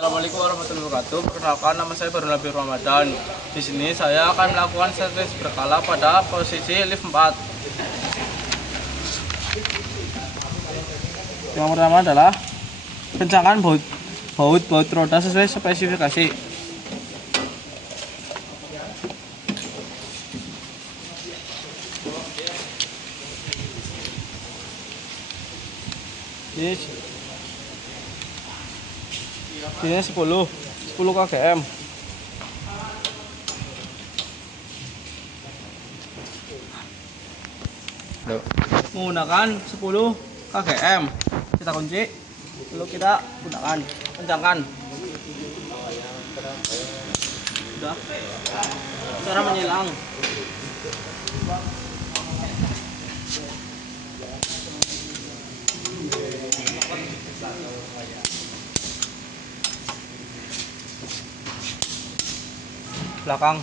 Assalamualaikum warahmatullahi wabarakatuh. Perkenalkan, nama saya Baru Nabi Ramadan. Di sini saya akan melakukan servis berkala pada posisi lift 4. Yang pertama adalah kencangkan baut roda sesuai spesifikasi. Ini 10 kgm. Menggunakan 10 kgm, kita kunci, lalu kita gunakan, kencangkan. Sudah, cara menyilang. Belakang.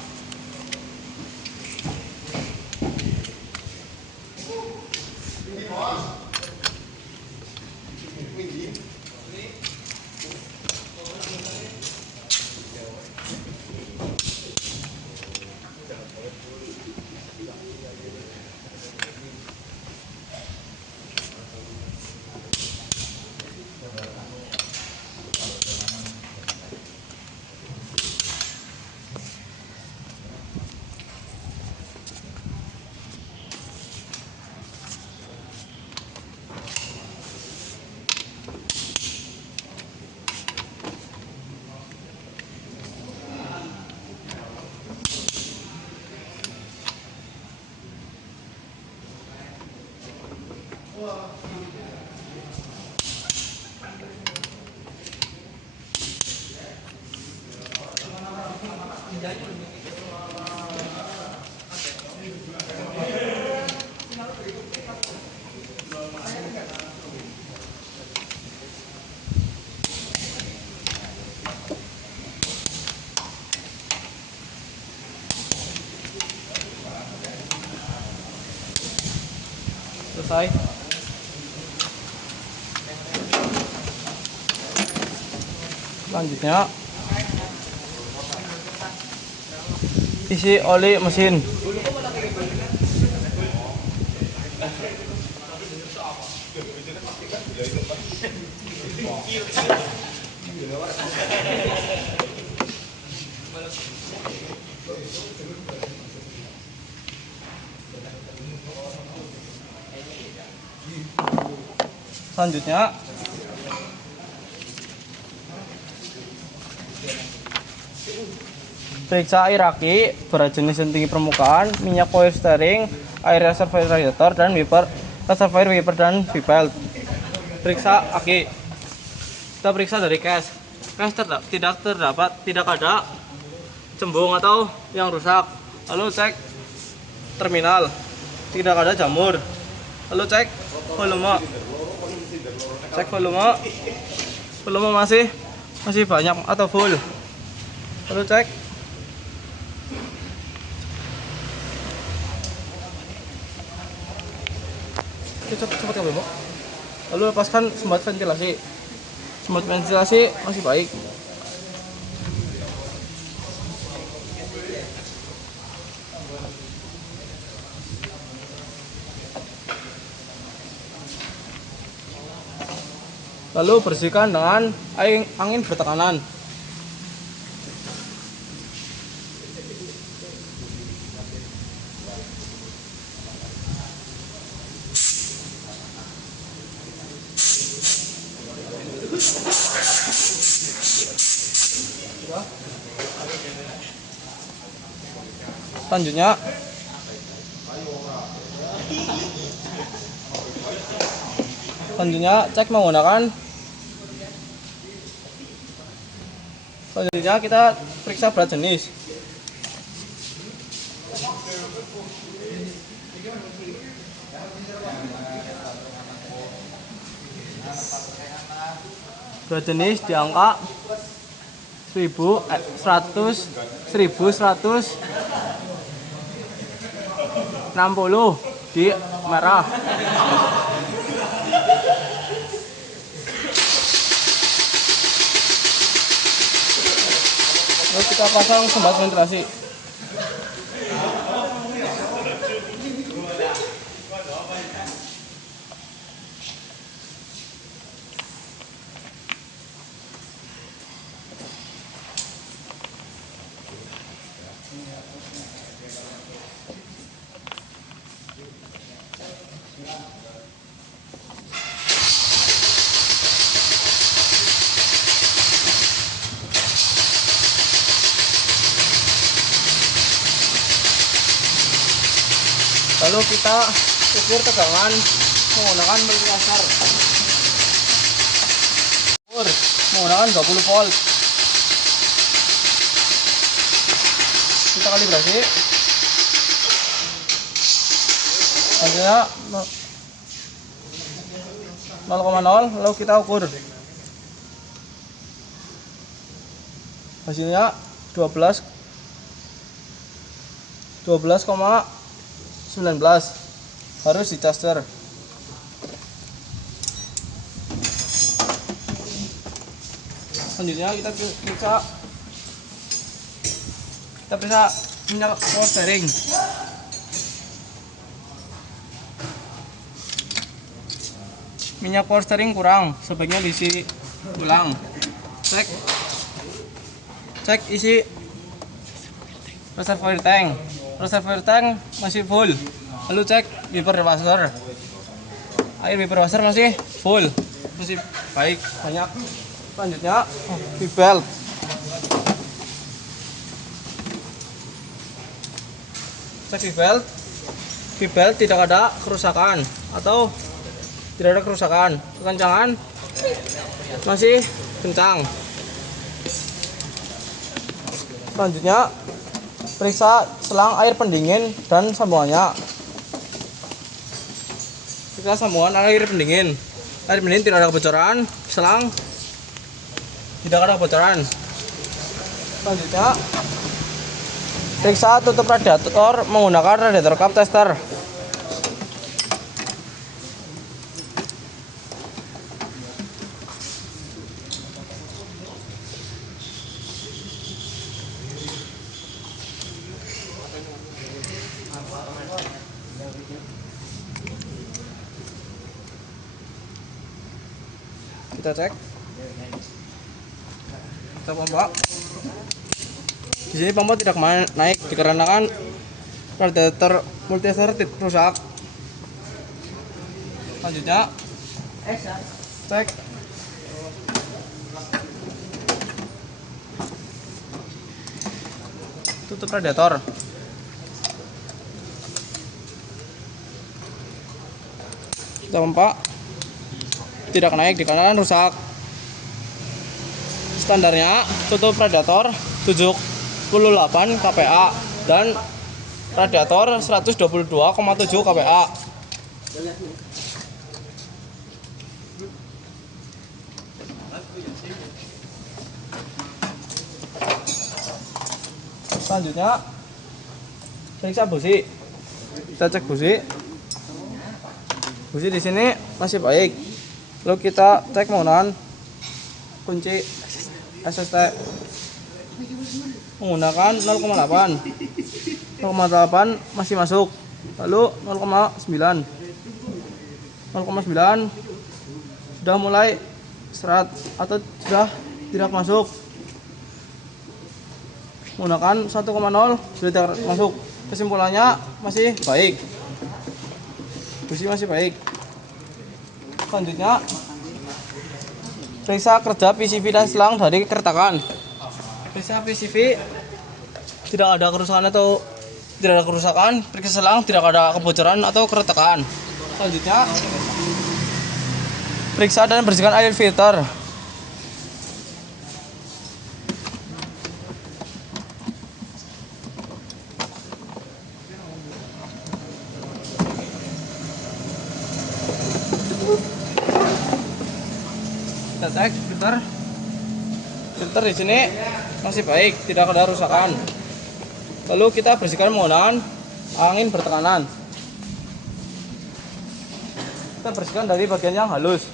Selesai. Selanjutnya isi oli mesin. Selanjutnya periksa air aki, berat jenis dan tinggi permukaan, minyak oil steering, air reservoir radiator dan wiper dan V-belt. Periksa aki. Kita periksa dari case. Tidak ada cembung atau yang rusak. Lalu cek terminal, tidak ada jamur. Lalu cek volume. Cek volume masih banyak atau full. Lalu cek cepat ya, Bu. Lalu lepaskan sembat ventilasi. Sembat ventilasi masih baik. Lalu bersihkan dengan angin bertekanan. Selanjutnya cek menggunakan. Selanjutnya kita periksa berat jenis. Berat jenis di angka 1160 di merah. Lalu kita pasang sumbat ventilasi. Lalu kita ukur tegangan menggunakan multimeter. Ukur menggunakan 20 volt. Kita kalibrasi. Hasilnya 0,0, lalu kita ukur. Hasilnya 12,19, harus di caster. Selanjutnya kita periksa minyak power steering. Minyak power steering kurang, sebaiknya diisi ulang. Cek isi reservoir tank. Reservoir tank masih full. Lalu cek wiper washer. Air wiper washer masih full, masih baik, banyak. Selanjutnya V-belt. Cek V-belt. V-belt tidak ada kerusakan atau tidak ada kerusakan. Kekencangan masih kencang. Selanjutnya periksa selang air pendingin dan sambungannya. Periksa sambungan air pendingin. Air pendingin tidak ada kebocoran, selang tidak ada kebocoran. Selanjutnya periksa tutup radiator menggunakan radiator cup tester. Kita cek, kita pompa. Di sini pompa tidak naik dikarenakan radiator multiester rusak. Selanjutnya cek tutup radiator. Kita pompa, tidak naik dikarenakan rusak. Standarnya tutup radiator 78 kPa dan radiator 122,7 kPa. Selanjutnya periksa busi. Kita cek busi. Busi di sini masih baik. Lalu kita cek menggunakan kunci SST menggunakan 0,8. 0,8 masih masuk. Lalu 0,9 sudah mulai serat atau sudah tidak masuk. Menggunakan 1,0 sudah tidak masuk. Kesimpulannya masih baik. Busi masih baik. Selanjutnya periksa kerja PCV dan selang dari keretakan. Periksa PCV tidak ada kerusakan atau tidak ada kerusakan. Periksa selang tidak ada kebocoran atau keretakan. Selanjutnya periksa dan bersihkan air filter. Kita cek filter di sini masih baik, tidak ada rusakan. Lalu kita bersihkan menggunakan angin bertekanan. Kita bersihkan dari bagian yang halus.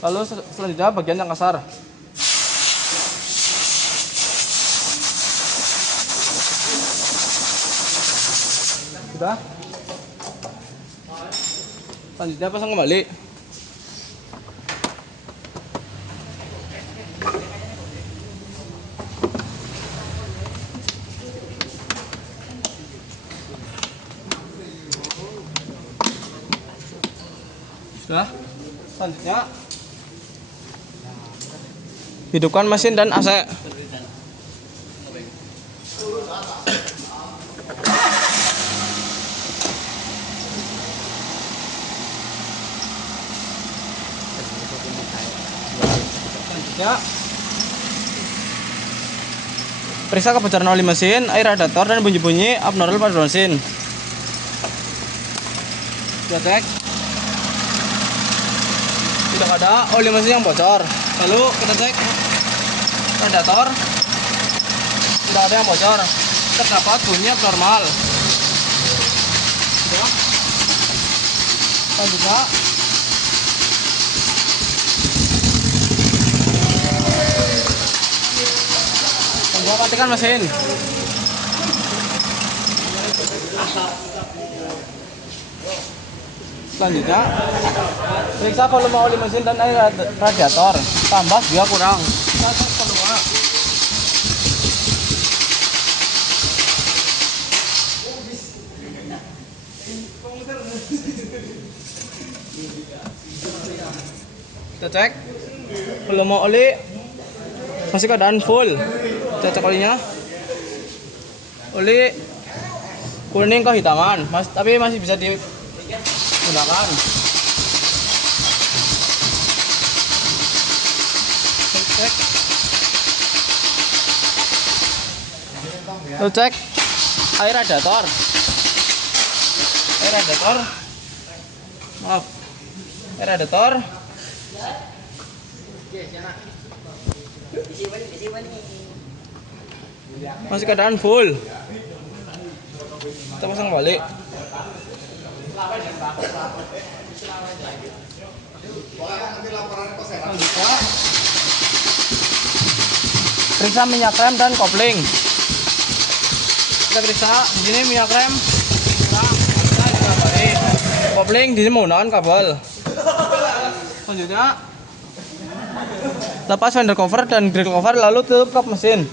Lalu selanjutnya bagian yang kasar. Sudah. Selanjutnya pasang kembali. Sudah. Selanjutnya hidupkan mesin dan AC. Selanjutnya periksa kebocoran oli mesin, air radiator, dan bunyi-bunyi abnormal pada mesin. Kita cek. Tidak ada oli mesin yang bocor. Lalu kita cek radiator, tidak ada yang bocor. Terdapat bunyi abnormal. Selanjutnya matikan mesin. Selanjutnya periksa volume oli mesin dan air radiator, tambah jika kurang. Kita cek volume oli masih keadaan full. Kita cek olinya, oli kuning kehitaman, tapi masih bisa digunakan. Cek. Lalu cek air radiator. Maaf, air radiator masih keadaan full. Kita pasang balik. Periksa minyak rem dan kopling. Kita periksa di sini minyak rem, kopling di sini menggunakan kabel. Selanjutnya lepas fender cover dan grill cover, lalu tutup kap mesin.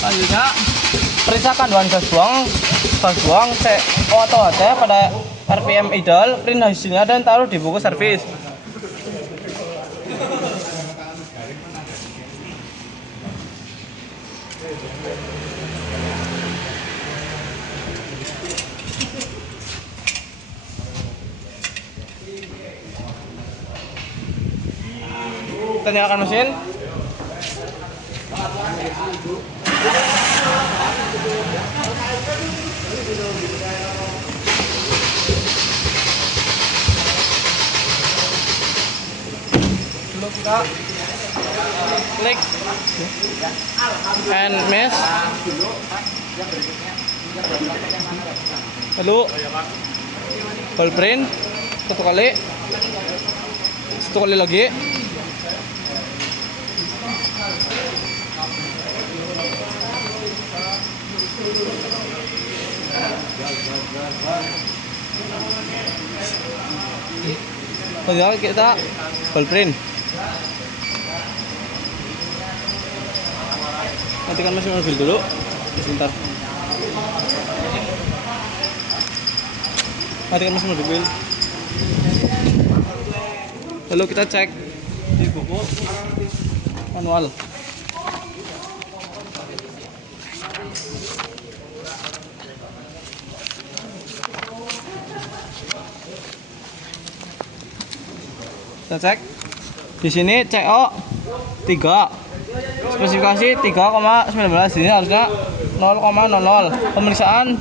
Selanjutnya periksa kandungan gas buang CO atau HT pada RPM ideal, print hasilnya dan taruh di buku servis. Kita nyalakan mesin. Lalu kita klik and mesh. Lalu ball print satu kali lagi. Selanjutnya kita ball print. Matikan mesin mobil dulu sebentar. Matikan mesin mobil. Lalu kita cek di buku manual. Kita cek. Di sini CO 3. Spesifikasi 3,19. Di sini harusnya 0,00. Pemeriksaan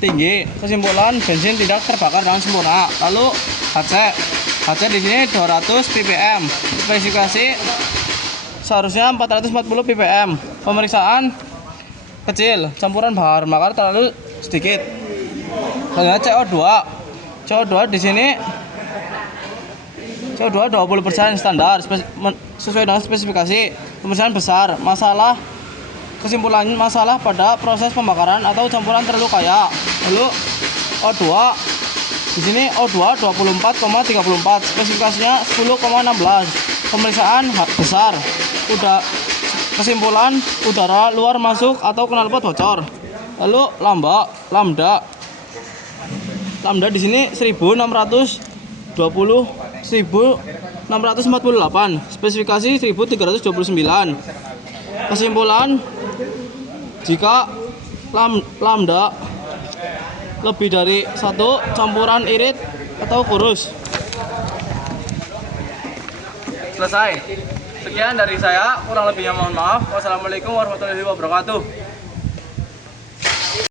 tinggi. Kesimpulan bensin tidak terbakar dengan sempurna. Lalu HC di sini 200 ppm. Spesifikasi seharusnya 440 ppm. Pemeriksaan kecil, campuran bahan bakar terlalu sedikit. Selanjutnya CO2 di sini CO2 20% standar sesuai dengan spesifikasi. Pemeriksaan besar, kesimpulannya masalah pada proses pembakaran atau campuran terlalu kaya. Lalu O2 di sini O2 24,34, spesifikasinya 10,16. Pemeriksaan besar, kesimpulan udara luar masuk atau knalpot bocor. Lalu lambda di sini 1648, spesifikasi 1329. Kesimpulan, jika lambda lebih dari 1, campuran irit atau kurus. Selesai. Sekian dari saya, kurang lebihnya mohon maaf. Wassalamualaikum warahmatullahi wabarakatuh.